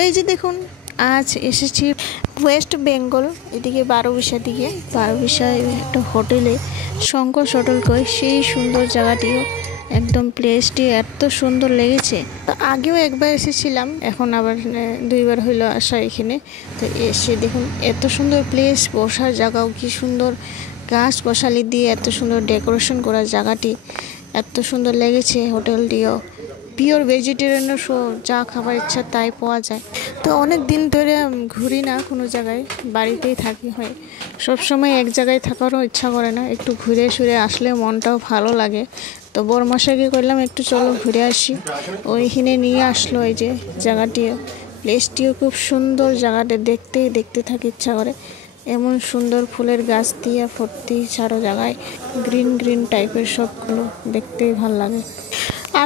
এই যে দেখুন আজ এসেছি ওয়েস্ট বেঙ্গল, এদিকে বারোবিশার দিকে। বারোবিশায় একটা হোটেলে শঙ্কর হোটেল কয়, সেই সুন্দর জায়গাটিও একদম প্লেসটি এত সুন্দর লেগেছে। তো আগেও একবার এসেছিলাম, এখন আবার দুইবার হইলো আসা এখানে। তো এসে দেখুন এত সুন্দর প্লেস, বসার জায়গাও কি সুন্দর, গাছ গোছালি দিয়ে এত সুন্দর ডেকোরেশন করা জায়গাটি এত সুন্দর লেগেছে। হোটেলটিও পিওর ভেজিটেরিয়ানের যা খাবার ইচ্ছা তাই পাওয়া যায়। তো অনেক দিন ধরে ঘুরি না কোনো জায়গায়, বাড়িতেই থাকি হয়, সবসময় এক জায়গায় থাকারও ইচ্ছা করে না, একটু ঘুরে সুরে আসলে মনটাও ভালো লাগে। তো বড়মশাইকে করলাম একটু চলো ঘুরে আসি, ওইখানে নিয়ে আসলো। এই যে জায়গাটিও, প্লেসটিও খুব সুন্দর, জায়গাটা দেখতে থাকি ইচ্ছা করে। এমন সুন্দর ফুলের গাছ দিয়ে ভর্তি, চারো জায়গায় গ্রিন গ্রিন টাইপের, সবগুলো দেখতেই ভাল লাগে।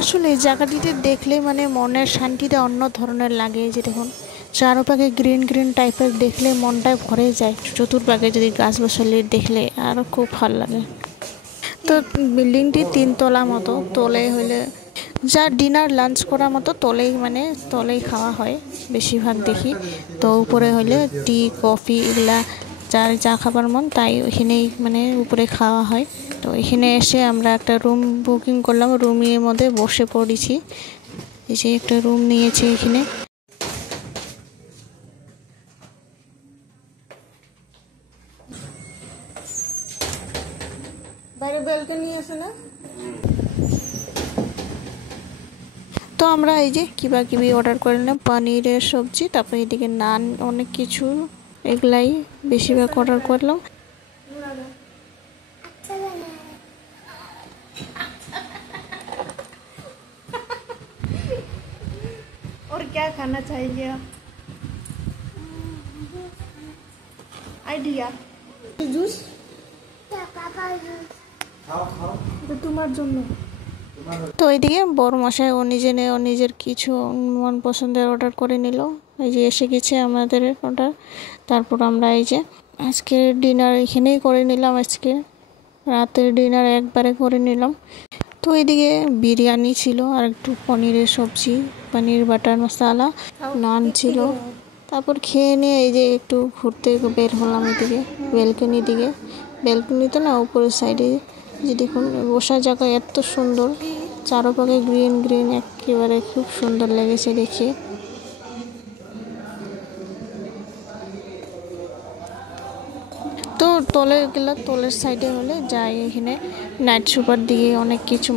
আসলে জায়গাটিতে দেখলে মানে মনের শান্তিটা অন্য ধরনের লাগে। যে দেখুন চারপাশে গ্রিন গ্রিন টাইপের, দেখলে মনটাই ভরে যায়। চতুর্পাশে যদি গাছ বসালে দেখলে আরও খুব ভালো লাগে। তো বিল্ডিংটি 3 তলা মতো, তলে হইলে যা ডিনার লাঞ্চ করার মতো তলেই, মানে তলেই খাওয়া হয় বেশিরভাগ দেখি। তো উপরে হইলে টি কফি এগুলা যার যা খাবার মন তাই ওইখানেই মানে উপরে খাওয়া হয়। তো এখানে এসে আমরা একটা রুম বুকিং করলাম, রুমের মধ্যে বসে পড়েছি। এই যে একটা রুম নিয়েছি এখানে। বাইরে ব্যালকনি আছে না? তো আমরা এই যে কিবা অর্ডার করে নিলাম, পনিরের সবজি, তারপরে এদিকে নান, অনেক কিছু, এগুলাই বেশিরভাগ অর্ডার করলাম। और क्या खाना चाहिए आप? आइडिया जूस तो तुम्हारे জন্য। তো এইদিকে বড় মশাই ও নিজের কিছু মন পছন্দের অর্ডার করে নিল। এই যে এসে গেছে আমাদের অর্ডার। তারপর আমরা এই যে আজকে ডিনার এখানেই করে নিলাম, আজকে রাতের ডিনার একবারে করে নিলাম। তো এইদিকে বিরিয়ানি ছিল, আর একটু পনিরের সবজি, পনির বাটার মশলা, নান ছিল। তারপর খেয়ে নিয়ে এই যে একটু ঘুরতে বের হলাম এদিকে ব্যালকনির দিকে। ব্যালকনিতে না উপরের সাইডে যে দেখুন বসার জায়গা এত সুন্দর, চারপাশে গ্রিন গ্রিন, একেবারে খুব সুন্দর লেগেছে দেখে। তো তলের সাইডে হলে যাই, এখানে নাইট সুপার দিকে অনেক কিছু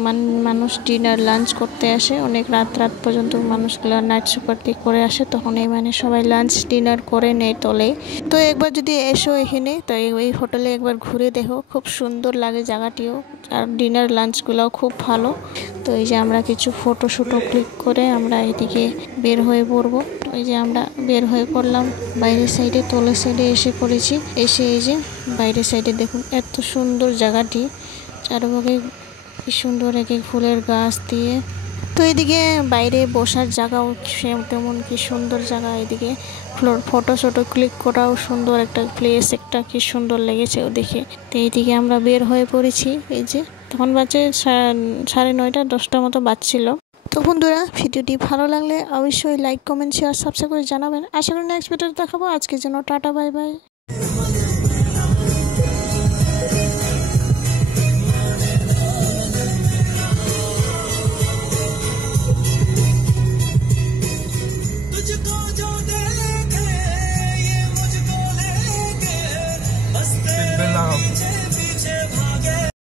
মানুষ ডিনার লাঞ্চ করতে আসে, অনেক রাত পর্যন্ত মানুষগুলো নাইট সুপার দিয়ে করে আসে, তখন এই মানে সবাই লাঞ্চ ডিনার করে নেয় তলে। তো একবার যদি এসো এখানে, তো এই হোটেলে একবার ঘুরে দেখো, খুব সুন্দর লাগে জায়গাটিও, আর ডিনার লাঞ্চগুলোও খুব ভালো। তো এই যে আমরা কিছু ফটো ক্লিক করে আমরা এদিকে বের হয়ে পড়বো। ওই যে আমরা বের হয়ে পড়লাম বাইরের সাইডে, তলের সাইডে এসে পড়েছি। এসে এই যে বাইরের সাইডে দেখুন এত সুন্দর জায়গাটি, চারপাশে কি সুন্দর এক ফুলের গাছ দিয়ে। তো এদিকে বাইরে বসার জায়গাও তেমন কি সুন্দর জায়গা, এদিকে ফটো ক্লিক করাও সুন্দর একটা প্লেস, একটা কি সুন্দর লেগেছে ও দেখে। তো এইদিকে আমরা বের হয়ে পড়েছি। এই যে তখন বাজে 9:30 10টা মতো বাজছিল। তো বন্ধুরা, ভিডিওটি ভালো লাগলে অবশ্যই লাইক কমেন্ট শেয়ার সাবস্ক্রাইব করে জানাবেন। আশা করি নেক্সট ভিডিওতে দেখাবো। আজকের জন্য টাটা, বাই বাই।